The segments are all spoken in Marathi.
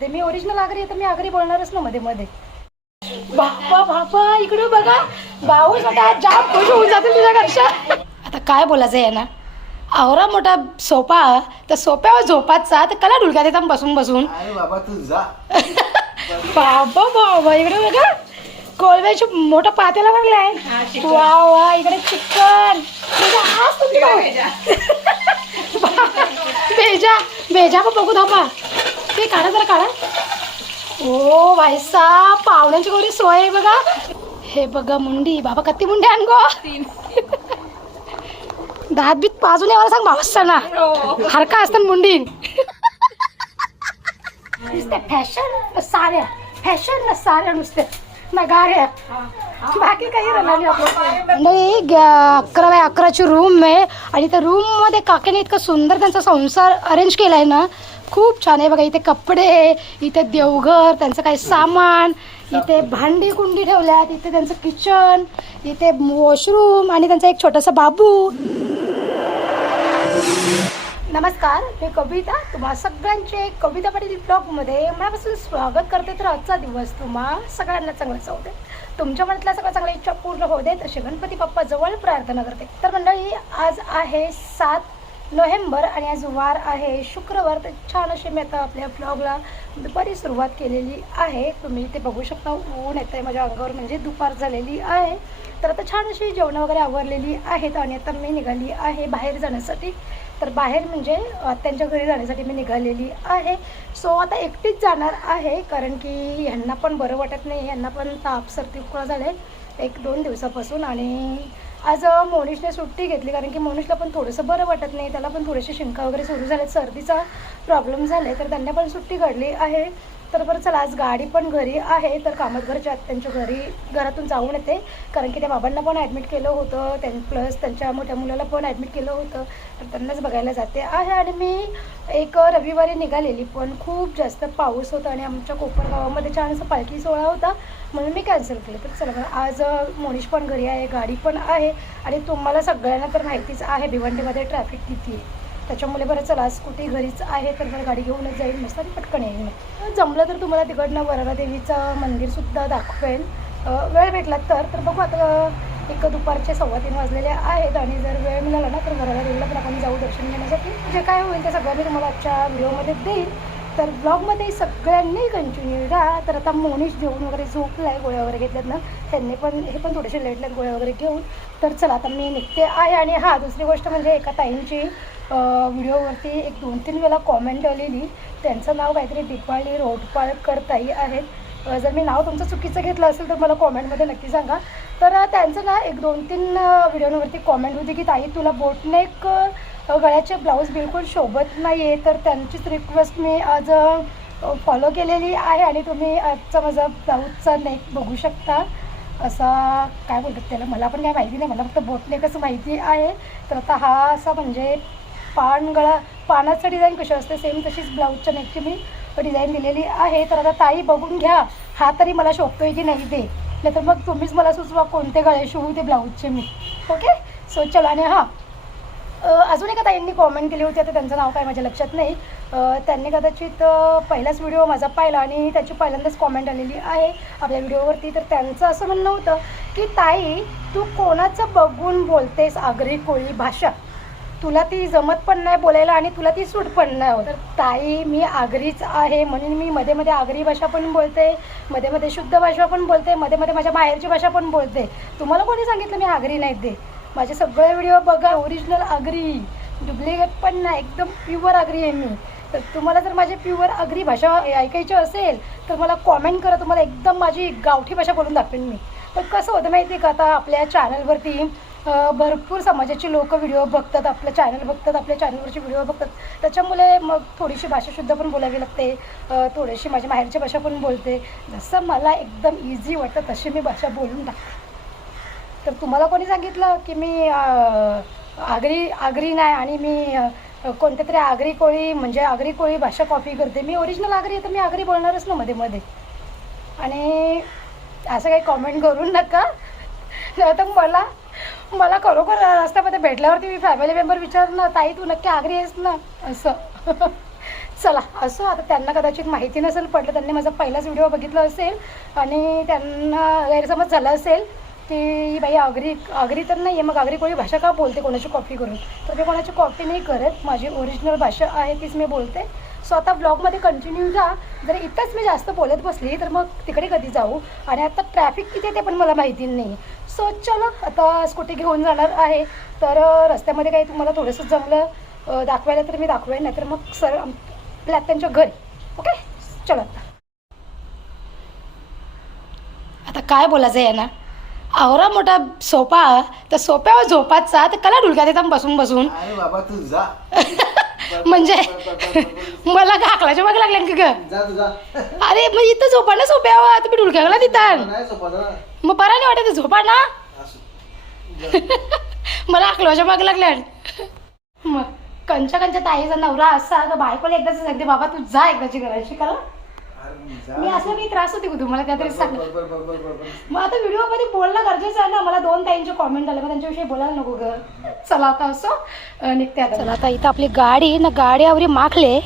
ते मी ओरिजिनल आगरी आहे तर मी आगरी बोलणारच ना मध्ये मध्ये. बाप्पा बाप्पा इकडे बघा. भाऊ स्वतः जाम खुश होऊन जातील तुझ्या घरच्या आता काय बोलायचं आहे ना आवरा मोठा सोफा तर सोप्यावर झोपाचा तर कला डुलक्यात येतात बसून बसून. अरे बाबा तू जा. बाबा बाबा इकडे बघा. कोळव्याची मोठा पातेला लागलाय वा वा इकडे चिकन. बेजा बेजा पण बघू धापा ते काढा जरा काढा. ओ भाई पाहुण्याची पाहुण्यांची कोणी सोय आहे बघा. हे बघा मुंडी बाबा कत्ती मुंडी आण गो. दात बीत पाजून यावर सांग भावसाना हरका असतात मुंडी. नुसते फॅशन साऱ्या फॅशन ना साऱ्या नुसते ना गाड्या बाकी काही नाही अकरा बाय अकराची रूम आहे. आणि त्या रूममध्ये काकेने इतकं सुंदर त्यांचा संसार अरेंज केलाय ना खूप छान आहे. बघा इथे कपडे इथे देवघर त्यांचं काही सामान इथे भांडी कुंडी ठेवल्यात इथे त्यांचं किचन इथे वॉशरूम आणि त्यांचा एक छोटासा बाबू. नमस्कार मी कविता. तुम्हा सगळ्यांचे कविता पाटील ब्लॉगमध्ये मनापासून स्वागत करते. तर आजचा दिवस तुम्हा सगळ्यांना चांगला जाऊ दे. तुमच्या मनातल्या सगळ्या चांगल्या इच्छा पूर्ण होऊ देत असे गणपती बाप्पा जवळ प्रार्थना करते. तर मंडळी आज आहे सात नोव्हेंबर आणि आज वार आहे. शुक्रवार तर छान असे मी आता आपल्या ब्लॉगला दुपारी सुरुवात केलेली आहे. तुम्ही ते बघू शकता ऊन येतं आहे माझ्या अंगावर म्हणजे दुपार झालेली आहे. तर आता छान अशी जेवणं वगैरे आवरलेली आहेत आणि आता मी निघाली आहे बाहेर जाण्यासाठी. तर बाहेर म्हणजे त्यांच्या घरी जाण्यासाठी मी निघालेली आहे. सो आता एकटीच जाणार आहे कारण की ह्यांना पण बरं वाटत नाही. ह्यांना पण ताप सर्दी उकळा झाले एक दोन दिवसापासून आणि आज मोनिशने सुट्टी घेतली कारण की मोनिशला पण थोडंसं बरं वाटत नाही. त्याला पण थोडेसे शिंका वगैरे सुरू झाले सर्दीचा प्रॉब्लेम झाले तर त्यांना पण सुट्टी घडली आहे. तर बरं चला आज गाडी पण घरी आहे. तर कामतघरच्या त्यांच्या घरी घरातून जाऊन येते. कारण की त्या बाबांना पण ॲडमिट केलं होतं. त्यां प्लस त्यांच्या मोठ्या मुलाला पण ॲडमिट केलं होतं. तर त्यांनाच बघायला जाते आहे. आणि मी एक रविवारी निघालेली. पण खूप जास्त पाऊस होता आणि आमच्या कोकण गावामध्ये छान असा पालखी सोहळा होता. म्हणून मी कॅन्सल केलं. तर चला बरं आज मोनिश पण घरी आहे गाडी पण आहे आणि तुम्हाला सगळ्यांना तर माहितीच आहे भिवंडीमध्ये ट्रॅफिक किती आहे. त्याच्यामुळे बरं चला स्कूटी घरीच आहे तर बरं गाडी घेऊनच जाईल मस्त आणि पटकन येईल. जमलं तर तुम्हाला तिकडनं वराडा देवीचं मंदिरसुद्धा दाखवेल वेळ भेटला तर तर बघू आता एक दुपारचे सव्वा तीन वाजलेले आहेत आणि जर वेळ मिळाला ना तर वराडा देवीला पण आपण जाऊ दर्शन घेण्यासाठी. जे काय होईल ते सगळं मी तुम्हाला आजच्या व्हिडिओमध्ये देईल. तर ब्लॉगमध्ये सगळ्यांनी कंटिन्यू राहा. तर आता मोनिश जेवण वगैरे झोपला आहे गोळ्या वगैरे घेतल्यात ना. त्यांनी पण हे पण थोडेसे लेट लेट गोळ्या वगैरे घेऊन. तर चला आता मी निघते. आहे आणि हां दुसरी गोष्ट म्हणजे एका ताईंची व्हिडिओवरती एक दोन तीन वेळा कॉमेंट आलेली. त्यांचं नाव काहीतरी दिपाळी रोडपाळकर ताई आहेत. जर मी नाव तुमचं चुकीचं घेतलं असेल तर मला कॉमेंटमध्ये नक्की सांगा. तर त्यांचं ना एक दोन तीन व्हिडिओवरती कॉमेंट होती की ताई तुला बोटनेक गळ्याचे ब्लाऊज बिलकुल शोभत नाही आहे तर त्यांचीच रिक्वेस्ट मी आज फॉलो केलेली आहे आणि तुम्ही आजचा माझा ब्लाऊजचा नेक बघू शकता. असा काय बोलतात त्याला मला पण काय माहिती नाही मला फक्त बोटनेकच माहिती आहे. तर आता हा असा म्हणजे पान गळा पानाचं डिझाईन कशी असते सेम तशीच ब्लाऊजच्या नेकची मी डिझाईन दिलेली आहे. तर आता ताई बघून घ्या हा तरी मला शोभतोय की नाही ते. नाही तर मग तुम्हीच मला सुचवा कोणते गळे शिवू ते ब्लाऊजचे मी. ओके सो चला आणि हां. अजून एका ताईंनी कॉमेंट केली होती आता त्यांचं नाव काय माझ्या लक्षात नाही. त्यांनी कदाचित पहिलाच व्हिडिओ माझा पाहिला आणि त्याची पहिल्यांदाच कॉमेंट आलेली आहे आपल्या व्हिडिओवरती तर त्यांचं असं म्हणणं होतं की ताई तू कोणाचं बघून बोलतेस आगरी कोळी भाषा? तुला ती जमत पण नाही बोलायला आणि तुला ती सूट पण नाही होत. तर ताई मी आगरीच आहे म्हणून मी मध्ये मध्ये आगरी भाषा पण बोलते मध्ये मध्ये शुद्ध भाषा पण बोलते मध्ये मध्ये माझ्या बाहेरची भाषा पण बोलते. तुम्हाला कोणी सांगितलं मी आगरी नाही ते माझे सगळे व्हिडिओ बघा ओरिजिनल आगरी. डुप्लिकेट पण नाही एकदम प्युअर आगरी आहे मी. तर तुम्हाला जर माझी प्युअर आगरी भाषा ऐकायची असेल तर मला कॉमेंट करा. तुम्हाला एकदम माझी गावठी भाषा बोलून दाखवेन मी. पण कसं होतं माहिती आहे का आता आपल्या चॅनलवरती भरपूर समाजाची लोक व्हिडिओ बघतात आपलं चॅनल बघतात आपल्या चॅनलवरचे व्हिडिओ बघतात. त्याच्यामुळे मग थोडीशी भाषाशुद्ध पण बोलावी लागते. थोडीशी माझ्या माहेरची भाषा पण बोलते. जसं मला एकदम इझी वाटतं तशी मी भाषा बोलून टाकते तर तुम्हाला कोणी सांगितलं की मी आगरी आगरी नाही आणि मी कोणत्या तरी आगरी कोळी म्हणजे आगरी कोळी भाषा कॉपी करते. मी ओरिजिनल आगरी आहे तर मी आगरी बोलणारच ना मध्ये मध्ये. आणि असं काही कॉमेंट करू नका. तर मला मला खरोखर रस्त्यामध्ये भेटल्यावरती मी फॅमिली मेंबर विचारणार ताई तू नक्की आगरी आहेस ना? असं. चला असो. आता त्यांना कदाचित माहिती नसेल पडलं त्यांनी माझा पहिलाच व्हिडिओ बघितला असेल आणि त्यांना गैरसमज झाला असेल की बाई आगरी आगरी तर नाही आहे मग आगरी कोणी भाषा का बोलते कोणाची कॉपी करून? तर मी कोणाची कॉपी नाही करत. माझी ओरिजिनल भाषा आहे तीच मी बोलते. सो आता ब्लॉगमध्ये कंटिन्यू जा. जर इथंच मी जास्त बोलत बसली तर मग तिकडे कधी जाऊ? आणि आता ट्रॅफिक किती आहे ते पण मला माहिती नाही. सो चलो आता स्कूटी घेऊन जाणार आहे. तर रस्त्यामध्ये काही तुम्हाला थोडंसं जमलं दाखवायला तर मी दाखवेन नाहीतर मग सर आपल्या त्यांच्या घरी. ओके? चलो आता. आता काय बोलायचं आहे ना आवरा मोठा सोफा तर सोप्यावर झोपाचा तर कला डुलक्यात येतात बसून बसून. अरे बाबा तू जा. म्हणजे मला घाकलाच्या मागे लागल्या की ग? अरे मग इथं झोपा ना सोप्यावर तुम्ही डुलक्याला सोपा जा मग बरं नाही वाटत झोपा ना. मला अकलवाच्या मागे लागल्या. मग कंच्या कंच्या ताईचा नवरा असा का बायकोला एकदाच सांगते बाबा तू जा एकदाची घराची जा. मी असं काही त्रास होते का तुम्हाला सांग. बर, बर, बर, बर. मग आता व्हिडिओमध्ये बोलणं गरजेचं आहे ना मला दोन ताईंचे कॉमेंट आले मग त्यांच्याविषयी बोलायला नको ग. चला आता असो निघते आता. चला आता इथं आपली गाडी ना गाड्यावरी माखले.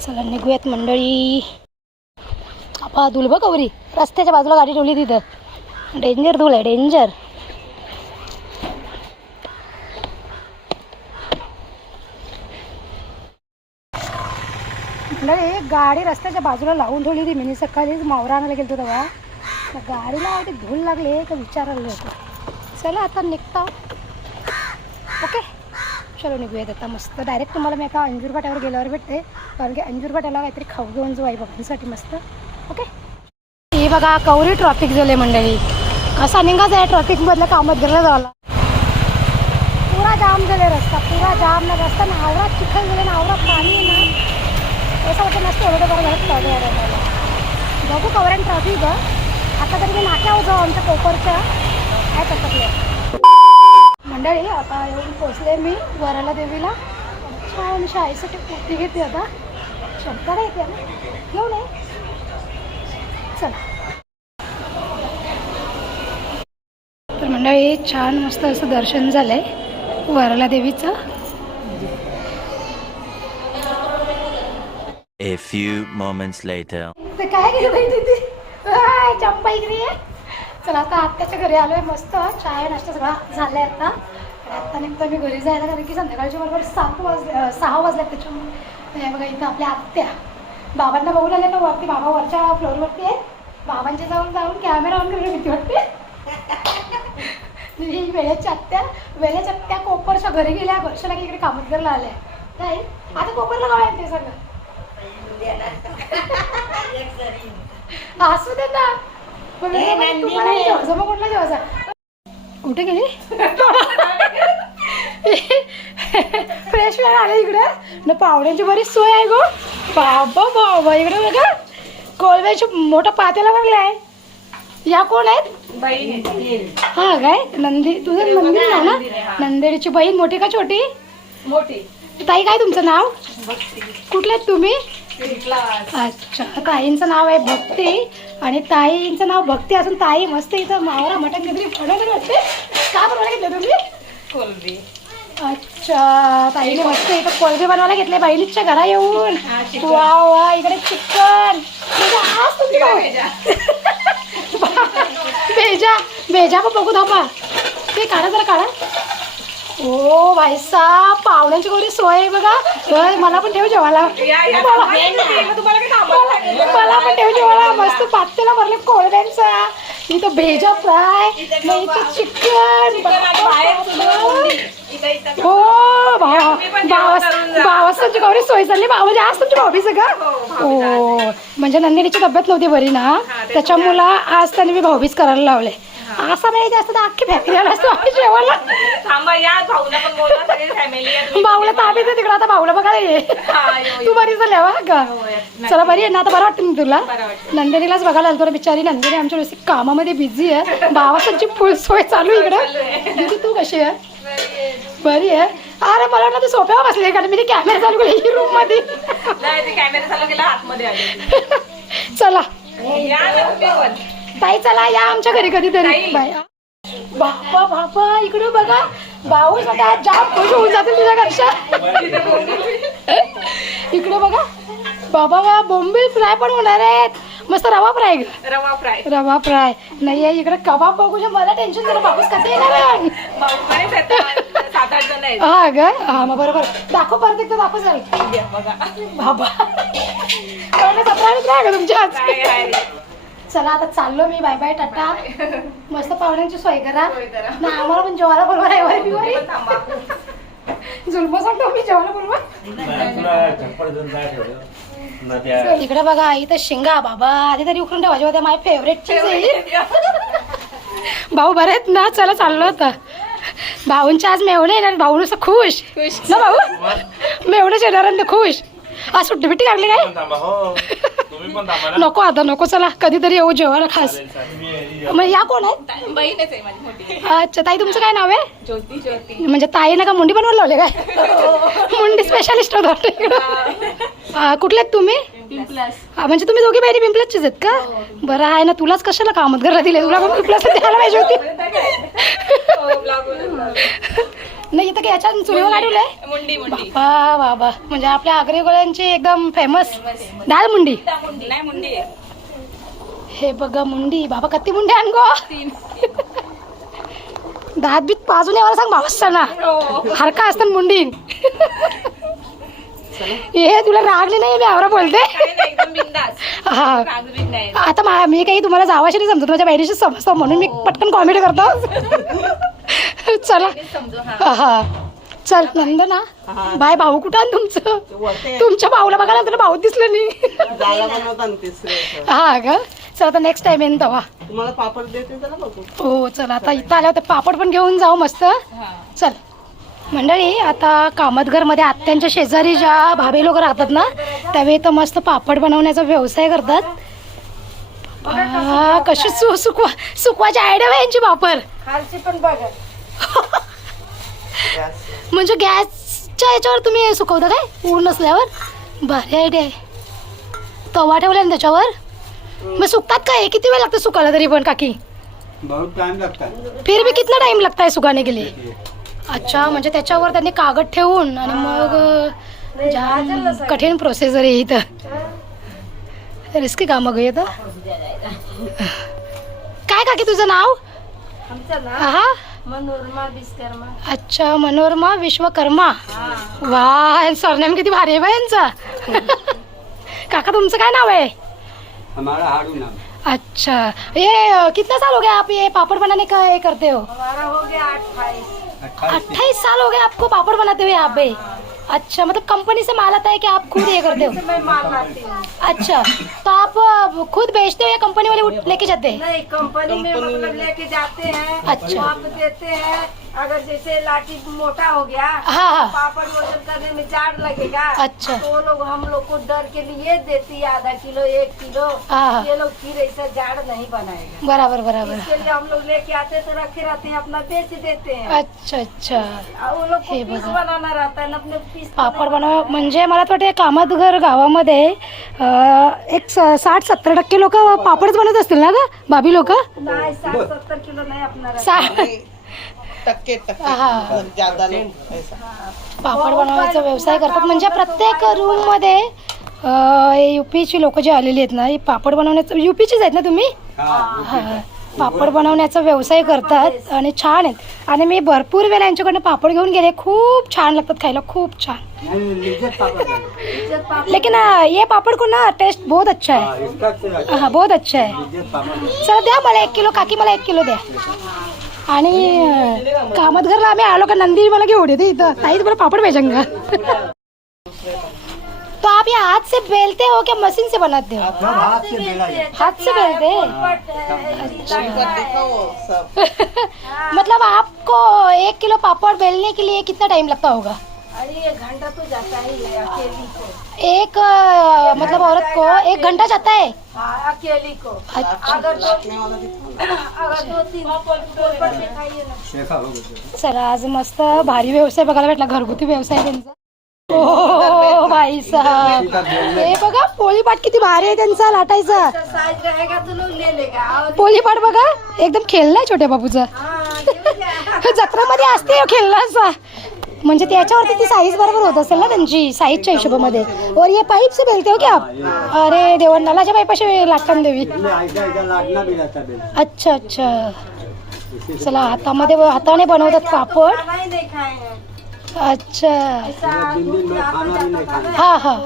चला निघूयात मंडळी. आपा धूल बघ गौरी रस्त्याच्या बाजूला गाडी ठेवली तिथं. डेंजर धूल आहे डेंजर मंडळी गाडी रस्त्याच्या बाजूला लावून ठेवली होती मी सकाळीच. मावरा आणायला गेलतो तेव्हा. त्या गाडीला ते धूल लागले का विचारायला होतं. चला आता निघता. ओके. चलो निघूयात आता मस्त. डायरेक्ट तुम्हाला मी एका अंजूर फाट्यावर गेल्यावर भेटते. कारण की अंजूर फाट्याला काहीतरी खाऊ घेऊन जाऊ आई बाबांसाठी मस्त. ओके. की बघा कवरी ट्रॉफिक झाले मंडळी. कसा निघाच आहे ट्रॉफिकमधल्या कामात गेलं जावला पुरा जाम झाले रस्ता पुरा जाम ना रस्ता नावरा चिखल झाले नावरा पाणी ना. असं वाटतं नसतं एवढं बरं घरात चालू बघू कवऱ्यान ट्रॉफिक आता तरी मी नाक्यावर जाऊ आमच्या कोपरच्या. काय करतात मंडळी आता येऊन पोचले मी वराला देवीला. छान आईसाठी कुर्ती घेते आता. शंकर येते ना घेऊन ये. चला तर मंडळी छान मस्त असं दर्शन झालंय वराला देवीचं. A few moments later. ते काय गेलं बाई तिथे आय, चंपा इकडे ये. चला आता आत्याच्या घरी आलोय मस्त. चाय नाश्ता सगळा झालाय आता. आणि आता नेमकं मी घरी जायला कारण की संध्याकाळच्या बरोबर सात वाजले अं, सहा वाजल्यात त्याच्यामुळे. हे बघा इथं आपल्या आत्या. बाबांना बघून आले ना वरती? बाबा वरच्या फ्लोअरवरती आहे बाबांच्या जाऊन जाऊन कॅमेरा ऑन करायला भीती वाटते. ही वेळेची आत्या वेळेच्या आत्या कोपरच्या घरी गेल्या वर्षाला इकडे कामतगरला आल्या. काय आता कोपरला गाव आहे ते सगळं असू दे ना. कुठला जेवायचा कुठे गेली? फ्रेश वेळ आले इकडे. ना पाहुण्यांची बरीच सोय आहे गो. बाबा बाबा इकडे बघा. कोलब्याची मोठा पातेला लागलाय या कोण आहेत? हा काय? नंदी तुझं मंदिर आहे ना नंदेडीची बहीण मोठी का छोटी? मोठी. ताई काय तुमचं नाव? कुठले आहेत तुम्ही? अच्छा ताईंचं नाव आहे भक्ती. आणि ताईंचं नाव भक्ती असून ताई मस्त इथं मावरा मटण काहीतरी बनवलं वाटते. का बनवायला घेतलं तुम्ही? कोलबी. अच्छा ताईने मस्त इथं कोलबी बनवायला घेतले बहिणीच्या घरा येऊन. वा वा इकडे चिकन. भेजा भेजा पण बघू थांबा ते काढा जरा काढा. ओ भाई साहेब पाहुण्यांची कोणी सोय आहे बघा. मला पण ठेव जेवायला. मला पण ठेव जेवायला. मस्त पातेला भरले कोळड्यांचा इथं भेजा फ्राय. इथं चिकन हो भावा. भावाची गौरी सोय चालली भावाची आज तुमची भावी सगळं? हो म्हणजे नंदिनीची तब्येत नव्हती बरी ना. त्याच्यामुळं आज त्यांनी मी भाऊबीज करायला लावले. असा नाही जास्त तर अख्खी फॅक्टरी आला असतो आम्ही जेवायला. भाऊला फॅमिली ताबीत आहे. तिकडं. आता भाऊला बघायला ये. तू बरी झाली हवा का चला बरी आहे ना? आता बरं वाटतं ना तुला? बरं. नंदिनीलाच बघायला आलो तुला बिचारी. नंदिनी आमच्या कामामध्ये बिझी आहे. भावासांची फुल सोय चालू इकडं. दीदी तू कशी आहे? बरी आहे. अरे मला वाटलं तू सोफ्यावर बसली कारण मी कॅमेरा चालू केली रूममध्ये. कॅमेरा चालू केला आतमध्ये चला. ताई चला या आमच्या घरी कधीतरी. बाय. बापा बापा इकडे बघा. भाऊ जाम खुश होऊन जातील तुझ्या घरच्या इकडे बघा. बाबा बा बोंबील फ्राय पण होणार आहेत. मस्त रवा फ्राय. ग रवा फ्राय. रवा फ्राय. नाही आहे इकडे कबाब बघू मला टेन्शन झालं बाबूस कधी येणार आहे? बरेच आहेत सात आठ जण आहेत. हा ग? हा मग बरोबर. दाखव परत एकदा दाखव बघा. बाबा. सतरा मिनिट आहे का तुमच्या. आज आहे? चला आता चाललो मी. Bye bye Tata. मस्त पाहुण्यांची सोय करा. ना आम्हाला पण जेवायला पण थांबा. जुलमा सांगतो मी जेवायला बोलवा इकडे बघा आई तर शिंगा बाबा. आधी तरी उकरून ठेवायचे होत्या माय फेवरेट भाऊ बरे आहेत ना चला चाललो होता भाऊंच्या आज मेवणे येणार भाऊ नुसतं खुश. ना भाऊ? मेवणेच येणार खुश. आज सुट्टी बिट्टी लागली काय नको आता नको चला. कधीतरी येऊ जेवायला खास. मग या कोण आहेत बहीणच आहे माझी मोठी. अच्छा ताई तुमचं काय नाव आहे? ज्योती ज्योती. म्हणजे ताई ना का मुंडी बनवायला लावले काय? मुंडी स्पेशालिस्ट होत वाटतं. कुठले आहेत तुम्ही? हा, म्हणजे तुम्ही दोघी बहिणी पिंपलाचीच आहेत का? बरं आहे ना तुलाच कशाला कामात घरला दिले? तुला पण पिंपलाच द्यायला पाहिजे होती. नाही इथं काय याच्या चुलीवर काढवलंय मुंडी मुंडी. वा वा वा म्हणजे आपल्या आगरी गोळ्यांची एकदम फेमस डाळ मुंडी. मुंडी. नाही मुंडी आहे. हे बघा मुंडी. बाबा कत्ती मुंडी आण गो तीन. दात बीत पाजून यावर सांग भावस ना हो. हरका असतात मुंडी. हे तुला रागली नाही मी आवरा बोलते. काही नाही, एकदम बिंदास. हा. नाही. आता मा- मी काही तुम्हाला जावाशी नाही समजत माझ्या बहिणीशी समजतो म्हणून मी पटकन कॉमेडी करतो. चला. समजू हा. हा चल नंदना. बाय भाऊ कुठं आहे तुमचं? तुमच्या भाऊला बघायला तुला भाऊ दिसलं नाही. हा का? चल आता नेक्स्ट टाइम येईन तेव्हा. बघू. हो चल आता इथं आल्यावर ते पापड पण घेऊन जाऊ मस्त. चल. मंडळी आता कामतघरमध्ये आत्यांच्या शेजारी ज्या भाभी लोक राहतात ना त्यावेळी तर मस्त पापड बनवण्याचा व्यवसाय करतात. कशी सु सुकवा सुकवायची आयडिया यांची पापड. खालची पण बघा. म्हणजे गॅसच्या याच्यावर तुम्ही सुकवता काय? ऊन नसल्यावर भारी आयडिया आहे. तवा ठेवला ना त्याच्यावर? मग सुकतात काय? किती वेळ लागतं सुकायला तरी पण काकी? बहुत टाइम लगता है फिर भी कितना टाइम लगता है सुखाने के लिए? अच्छा म्हणजे त्याच्यावर त्यांनी कागद ठेवून आणि मग जाम कठीण प्रोसेसर आहे इथं रिस्की काम गं येतं काय काकी तुझं नाव? हा. मनोरमा विश्वकर्मा. अच्छा मनोरमा विश्वकर्मा? वा सरनेम किती भारी आहे बा यांचा. काका तुमचं काय नाव आहे? हमारा हारू नाम. अच्छा. ये कितना साल हो गया आप ये पापड़ बनाने का ये करते हो? हमारा हो गया अट्ठाईस. अट्ठाईस. साल हो गए आपको पापड़ बनाते हुए यहाँ पे अच्छा मतलब कंपनी से माल आता है कि आप खुद ये करते हो? मैं माल लाती हूँ। अच्छा तो आप खुद बेचते हो या कंपनी वाले लेके जाते हैं? नहीं कंपनी में मतलब लेके जाते हैं अच्छा। आप देते हैं अगर जैसे लाठी मोटा हो गया हाँ हाँ। पापड़ वजन करने में जाड़ लगेगा अच्छा। तो वो लोग हम लोग को डर के लिए देती है आधा किलो एक किलो। हाँ। ये लोग फिर ऐसा जाड़ नहीं बनाएगा। बराबर बराबर। इसके लिए हम लोग लेके आते हैं तो रखे रहते हैं अपना बेच देते हैं। अच्छा अच्छा। वो लोग पीस. बनाना रहता है ना अपने पीस पापड बनव म्हणजे मला वाटते कामतघर गावामध्ये एक साठ सत्तर टक्के लोक पापडच बनवत असतील ना ग? भाभी लोक? नहीं साठ सत्तर किलो नहीं सा टक्के टक्के. हा ज्यादा लोग ऐसा पापड बनवायचा व्यवसाय करतात. म्हणजे प्रत्येक रूममध्ये युपीची लोक जी आलेली आहेत ना ही पापड बनवण्याचं युपीचीच आहेत ना तुम्ही? हा. पापड बनवण्याचा व्यवसाय करतात आणि छान आहेत. आणि मी भरपूर वेळा यांच्याकडनं पापड घेऊन गेले. खूप छान लागतात खायला. खूप छान. लिज्जत पापड़ है। पापड़. लेकिन अ, ये पापड को ना टेस्ट बहुत अच्छा है हाँ, इसका से अच्छा हा बहुत अच्छा है लिज्जत पापड़ है। चला द्या मला एक किलो. काकी मला एक किलो द्या. आणि अ, कामतघरला आम्ही आलो का नंदी मला घेऊन येते इथं. ताई तुम्हाला पापड भेजेंगा तो आप ये हाथ से बेलते हो क्या मशीन से बनाते हो हाथ से बेला हाथ से बेलते? हैं सब मतलब आपको एक किलो पापड़ बेलने के लिए कितना टाइम लगता होगा? अरे घंटा तो जाता ही है अकेली को एक मतलब औरत को एक घंटा जाता है? हाँ अकेली को. अगर दो दो तीन पोलपट ना हो चला आज मस्त भारी व्यवसाय बघायला भेटला घरगुती व्यवसाय त्यांचा. ओ भाई साहब. हे बघा पोळीपाट किती भारी आहे त्यांचा लाटायचा. साइज रहेगा तो लोग ले लेगा. और पोळीपाट बघा एकदम खेळलाय छोट्या बाबूचा हाँ. जत्रामध्ये असते हो खेळला असा म्हणजे त्याच्यावरती ती साईज बरोबर होत असेल ना त्यांची साईजच्या हिशोबामध्ये. और ये पाईप से बेलते हो क्या आप? अरे देवण नलाच्या पाईपाशी लागतात देवी. अच्छा अच्छा. चला हातामध्ये हाताने बनवतात पापड अच्छा. हाँ हाँ.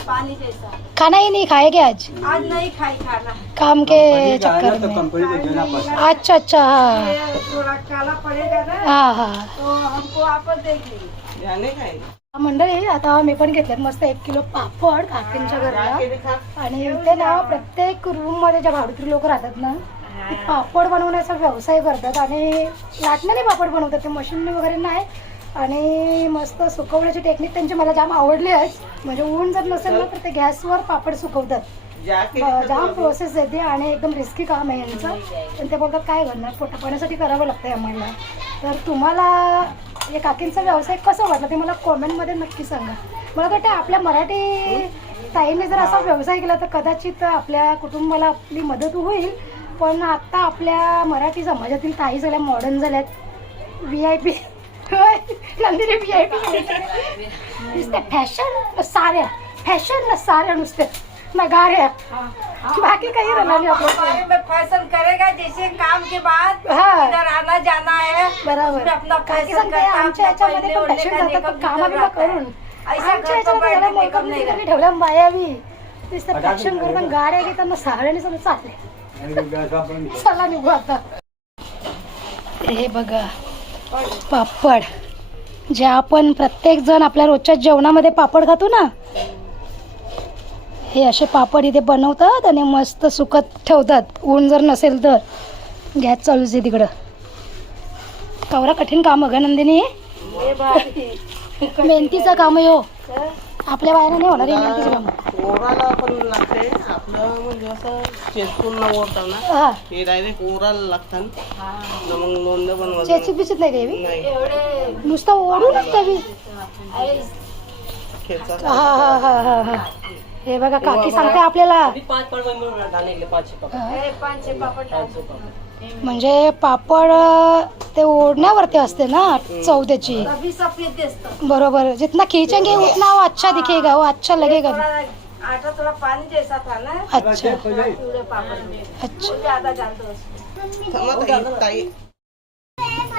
पानी जैसा खाना ही नहीं खाएंगे आज? आज नहीं खाई खाना। काम के चक्कर तो में। अच्छा अच्छा हाँ। थोड़ा काला पड़ेगा ना हाँ हाँ। तो हमको देगी मंडळी आता मी पण घेतलेत मस्त एक किलो पापड काकींच्या घरला. आणि इथे ना प्रत्येक रूममध्ये ज्या भाडुत्री लोक राहतात ना ते पापड बनवण्याचा व्यवसाय करतात आणि लाटण्याने पापड बनवतात. ते मशीन वगैरे नाही आणि मस्त सुकवण्याची टेक्निक त्यांची मला जाम आवडली आहे. म्हणजे ऊन जर नसेल ना तर ते गॅसवर पापड सुकवतात. जाम प्रोसेस येते आणि एकदम रिस्की काम आहे यांचं पण ते बोलतात काय करणार पोटा पाण्यासाठी करावं लागतं आम्हाला. तर तुम्हाला या काकींचा व्यवसाय कसा वाटला? ते मला कॉमेंटमध्ये नक्की सांगा. मला वाटतं आपल्या मराठी ताईने जर असा व्यवसाय केला तर कदाचित आपल्या कुटुंबाला आपली मदत होईल. पण आत्ता आपल्या मराठी समाजातील ताई सगळ्या मॉडर्न झाल्यात. V I P Nandini V I P नुसत्या फॅशन साऱ्या फॅशन साऱ्या नुसत्या नगाऱ्या बाकी काही राहिलं नाही आपलं. हमारे में फैशन करेगा जैसे काम के बाद हाँ। इधर आना जाना है. बरोबर. उसमें अपना फैशन करता आमच्या अपना याच्यामध्ये पण फॅशन करतात पण कामा बिमा। करून. आमच्या याच्यामध्ये बैठ मेकअप नहीं बाया बी नुसतं फॅशन वगैरे. गाड्या घेताना साड्याने सगळं चालले. आणि गॅस आपण चला निघू आता. हे बघा. पापड. जे आपण प्रत्येक जण आपल्या रोजच्या जेवणामध्ये पापड खातो ना हे असे पापड इथे बनवतात आणि मस्त सुकत ठेवतात. ऊन जर नसेल तर. गॅस चालूच आहे तिकडं. कवरा कठीण काम ग नंदिनी. मेहनतीचं काम आहे हो? आपल्या बाहेर नाही होणार हे ओराला पण लागते आपलं म्हणजे असं चेचून न ओरतात ना हा. हे डायरेक्ट ओराला लागतात न मग लोणचं बनवायचं चेचीत बिचीत नाही देवी नाही. नुसतं ओढूनच देवी खेचा हा हा हा हा हा हे. बघा काकी सांगते आपल्याला. ए, पाँच छह पापड़। म्हणजे पापड ते ओढण्यावरती असते ना चव त्याची अभी सफेद बरोबर. जितना खींचेंगे उतना वो अच्छा दिखेगा वो अच्छा लगेगा थोड़ा आटा थोड़ा पानी जैसा था ना अच्छा. पापड़ में अच्छा. वो ज्यादा थांबा ताई ताई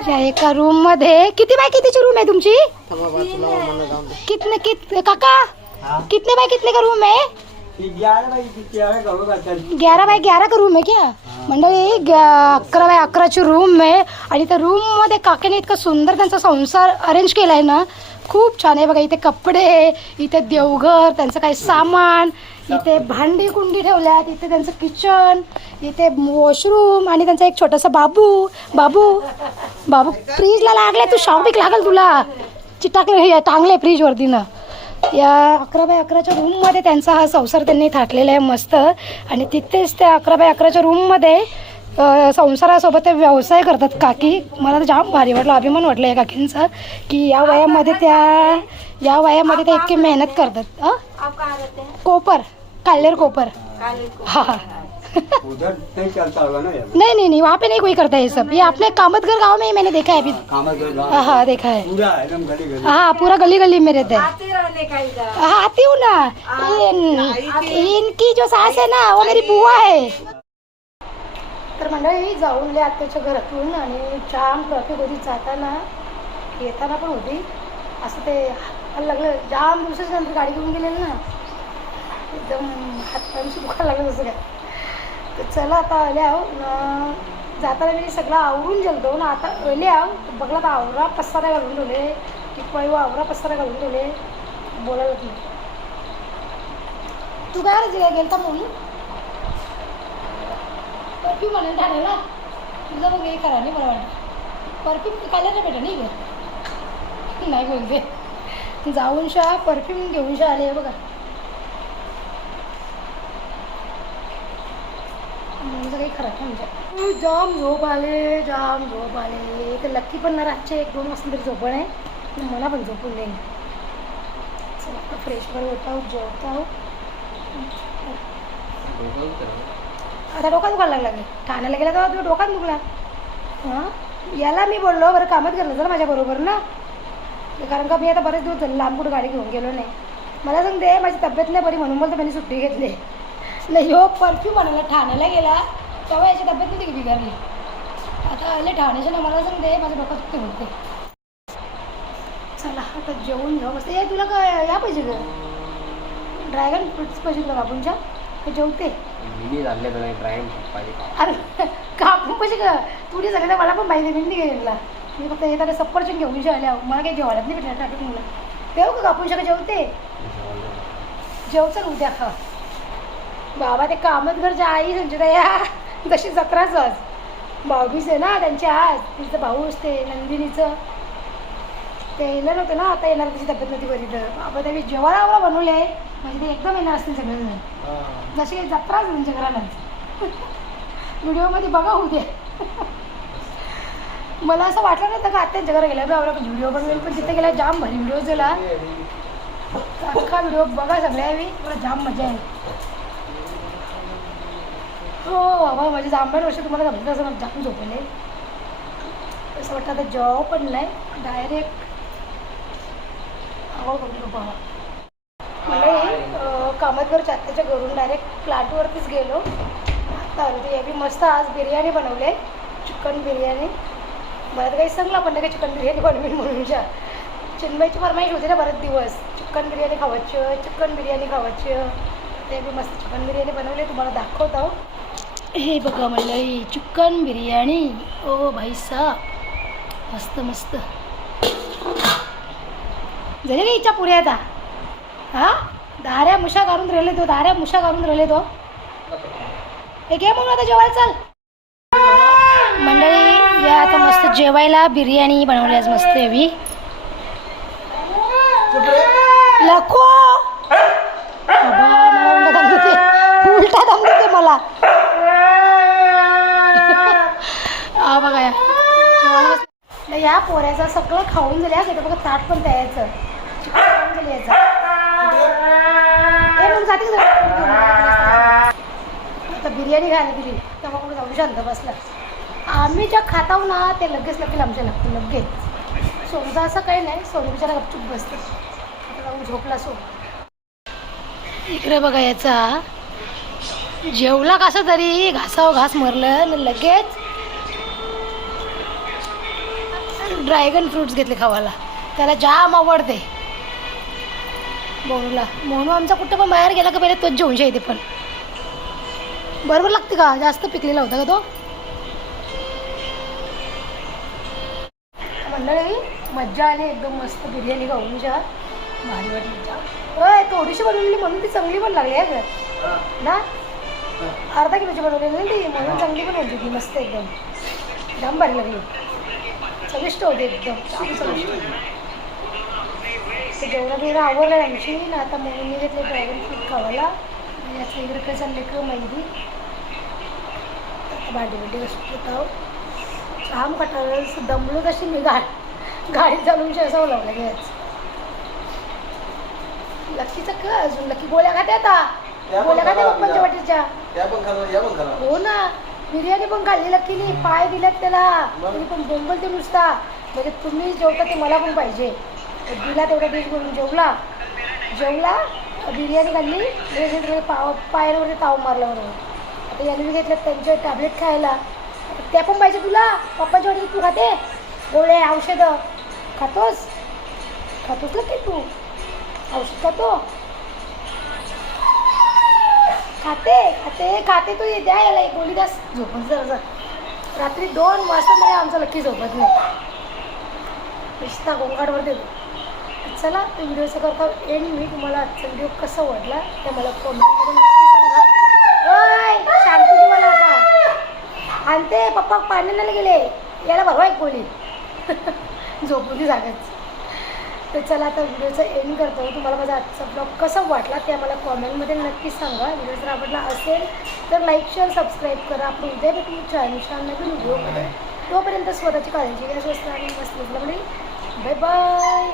या एका रूममध्ये किती बाय कितीची रूम आहे तुमची? थांबा बाजूला मला जाऊन दे कितने कित काका? कितने बाय कितने का रूम आहे? ग्यारह बाई ग्यारह का बाय ग्यारह का रूम आहे क्या? मंडळी ग्या- अकरा बाय अकराची रूम आहे आणि त्या रूममध्ये काकेने काकीने इतकं सुंदर त्यांचा संसार अरेंज केलाय ना खूप छान आहे बघा. इथे कपडे इथे देवघर त्यांचं काही सामान इथे भांडी कुंडी ठेवल्यात इथे त्यांचं किचन इथे वॉशरूम आणि त्यांचा एक छोटासा बाबू बाबू बाबू फ्रीजला लागलाय तू शॉपिक लागल तुला. चिटाकले हे टांगले फ्रीजवरती ना. या अकरा बाय अकराच्या रूममध्ये त्यांचा हा संसार त्यांनी थाटलेला आहे मस्त. आणि तिथेच त्या अकरा बाय अकराच्या रूममध्ये संसारासोबत ते व्यवसाय करतात. काकी मला तर जाम भारी वाटलं अभिमान वाटलं या काकींचा की या वयामध्ये त्या या वयामध्ये ते इतकी मेहनत करतात. कोपर. कालेर कोपर. हा हा. उधर नहीं चलता होगा ना यार। नहीं नहीं नहीं वहाँ पे नहीं कोई करता है ये सब। ये अपने कामतगर गांव में ही मैंने देखा है अभी। गाँव? हाँ हाँ देखा है। पूरा एकदम गली गली हाँ पूरा गली गली में रहता है। आते रहने का इधर। हाँ आती हूँ ना। इन, इनकी जो सास है ना वो मेरी बुआ है। तर मंडळी जाऊन आत्याच्या घरातून आणि जाम ट्रॉफिक होती जाताना. येताना पण होती. असं ते हाताला लागलं. जाम दिवसाच्या नंतर गाडी घेऊन गेलेली ना. एकदम हातांशी दुखायला लागलं तसं काय. तर चला आता आल्याव जाताना मी सगळं आवरून जलतो ना आता आल्याव बघला तर आवरा पसारा घालून ठेवले. की पाय आवरा पसारा घालून ठेवले. बोलायला नाही तू काय रे गेलता म्हणून? परफ्यूम म्हणून ठाण्याला तुझं मग हे करा नाही मला वाटतं परफ्यूम विकायला नाही भेटा नाही घे नाही बोलते जाऊन शा परफ्यूम घेऊन शा आले बघा. म्हणजे काही खरं म्हणजे जाम झोप आले जाम झोप आले. तर लक्की पण ना रातचे एक दोन वाजता तरी झोपण आहे. मला पण झोपून नाही चला आता फ्रेश वर होत आहोत जेवत आहोत आता डोका दुखायला लागला ठाण्याला गेला तेव्हा तुला डोका दुखला. हां? याला मी बोललो बरं कामात गेलं जर माझ्याबरोबर ना? कारण का मी आता बरेच दिवस झाले लांब कुठं गाडी घेऊन गेलो नाही. मला सांगते माझी तब्येत नाही बरी म्हणून मला मी सुट्टी घेतली. नाही हो परफ्यूम आणायला ठाण्याला गेला तेव्हा याची तब्येत नव्हती की बिघडली. आता आले ठाण्याच्या ना मला सांगते माझं डोकं सुट्टी होते चला आता जेवून घ्या मस्त. तुला काय या पाहिजे ग ड्रॅगन फ्रुट्स पाहिजे तुला बाबूंच्या? ते जेवते. अरे कापून पाहिजे का? तुझी सगळं मला पण माहिती मी नाही गेला मी फक्त येताना सफरचंद घेऊन आल्या मला काही जेवायला नाही भेटणार टाकून मला तेव्हा का कापून शकत जेवते. जेवचं उद्या खा बाबा ते कामतघरच्या आई संचिता या. जशी जत्राच आज भाऊबीज आहे ना त्यांची आज. तिचं भाऊ असते नंदिनीचं. ते येणार नव्हतं ना आता येणार तिची तब्येत नव्हती बरी तर. बाबा त्यावेळी जेवायला आम्हाला बनवले आहे म्हणजे ते एकदम येणार असतील सगळेजण जशी काही जत्राच म्हणजे घराला व्हिडिओमध्ये बघा होऊ दे. मला असं वाटलं नव्हतं का आत्यांच्या घरा गेल्या बरोबर व्हिडिओ बनवेल पण तिथे गेला जाम भारी व्हिडिओ झाला. अख्खा व्हिडिओ बघा सगळ्या वेळी मला जाम मजा आहे. हो बाबा माझे जांभळ वर्ष तुम्हाला समजलं असं मला जाम झोपले. असं वाटतं आता जॉब पण नाही डायरेक्ट आवड करून बाबा म्हणजे कामतघरच्या आत्याच्या घरून डायरेक्ट फ्लॅटवरतीच गेलो आता आलो ते बी मस्त आज बिर्याणी बनवले चिकन बिर्याणी. मला तर काही सांगला पण नाही का चिकन बिर्याणी बनवेल म्हणून जा चिन्मयची फरमाईश होती ना बरेच दिवस. चिकन बिर्याणी खावायचं चिकन बिर्याणी खावायचं ते बी मस्त चिकन बिर्याणी बनवले तुम्हाला दाखवत. आहो हे बघा मंडळी चिकन बिर्याणी. ओ भाई साहब मस्त मस्त. झाले का इच्छा पुढे आता? हा? धाऱ्या मुशा काढून राहिले तो धाऱ्या मुशा काढून राहिले तो. हे घे म्हणून आता जेवायला चल. मंडळी या आता मस्त जेवायला बिर्याणी बनवली आज मस्त हवी लखो. उलटा दम देते उलटा दम देते मला हा बघा या जेवायला बस- नाही, या पोऱ्याचं सगळं खाऊन झाले असं बघा ताट पण तयाचं चिकन खाऊन झालं जाते आता बिर्याणी खायला दिली तेव्हा कुठे जाऊन शांत बसला. आम्ही ज्या खाताव ना ते लगेच लगेच आमच्या लागतं लगेच सोमचा असं काही नाही सोनू बिचारा गपचूप बसते. आता जाऊन झोपला सो इकडे बघा याचा. जेवला कसं तरी घासाव घास मरलं आणि लगेच ड्रॅगन फ्रुट्स घेतले खावायला. त्याला जाम आवडते. मोनूला मोनू आमचा कुठं पण बाहेर गेला का पहिले तोच जेवून येते पण. बरोबर लागते का? जास्त पिकलेला होता का तो? मंडळी मज्जा आली एकदम मस्त बिर्याणी खाऊन जा. भारी वाटली थोडीशी बनवलेली म्हणून ती चांगली पण लागली आहे ना? अर्धा किलोची बनवलेली ना ती. म्हणून चांगली पण होती ती मस्त एकदम. जाम भारी लागली. चविष्ट होते एकदम जाम चविष्ट होती ते जेवणं बिवणं आवडलं आमची ना आता म्हणून मी घेतले ड्रॅगन फ्रूट खावायला. आणि याचं इकडे काय चालले का माहिती भांडी बिंडी कसं घेत. जाम कटाळ दमलो तशी मी गाडी. गाडी चालवून असं लावलं घ्यायचं लक्कीचं का अजून. लक्की गोळ्या खाते आता. गोळ्या खाते पप्पांच्या वाटीच्या. हो ना. बिर्याणी पण खाल्ली लक्कीने पाय दिल्यात त्याला. तरी पण बोंबलते नुसता. म्हणजे तुम्ही जेवता ते मला पण पाहिजे. दिला तेवढा डिश करून जेवला. जेवला बिर्याणी खाल्ली लगेच लगेच पाव पायांवरती ताव मारला म्हणून. आता याने मी घेतलं त्यांचे टॅबलेट खायला. त्या पण पाहिजे तुला. पप्पाच्या वाटीत तू खाते. गोळे औषधं. खातोस? खातोस लक्की तू? औषध खातो? खाते खाते खाते तू ये द्या याला एक गोळी द्या. झोपत जरा रात्री दोन वाजता तरी आमचं लक्की झोपत नाही. नुसता गोंगाटवर देतो चला ते व्हिडिओचं करता. एंड मी तुम्हाला आजचा व्हिडिओ कसा वाटला ते मला कॉमेंटमध्ये नक्की सांगा. ओय शांती मला आता. आणते पप्पा पाण्याला गेले. याला भरवा एक गोळी. झोपून ती जागाच तर चला आता व्हिडिओचं एंड करतो. तुम्हाला माझा आजचा ब्लॉग कसा वाटला ते आम्हाला कॉमेंटमध्ये नक्की सांगा. व्हिडिओ जर आवडला असेल तर लाईक शेअर सबस्क्राईब करा. आपण उद्या भेटू छान नवीन व्हिडिओमध्ये तोपर्यंत स्वतःची काळजी घ्या स्वस्त आणि मस्त. Bye bye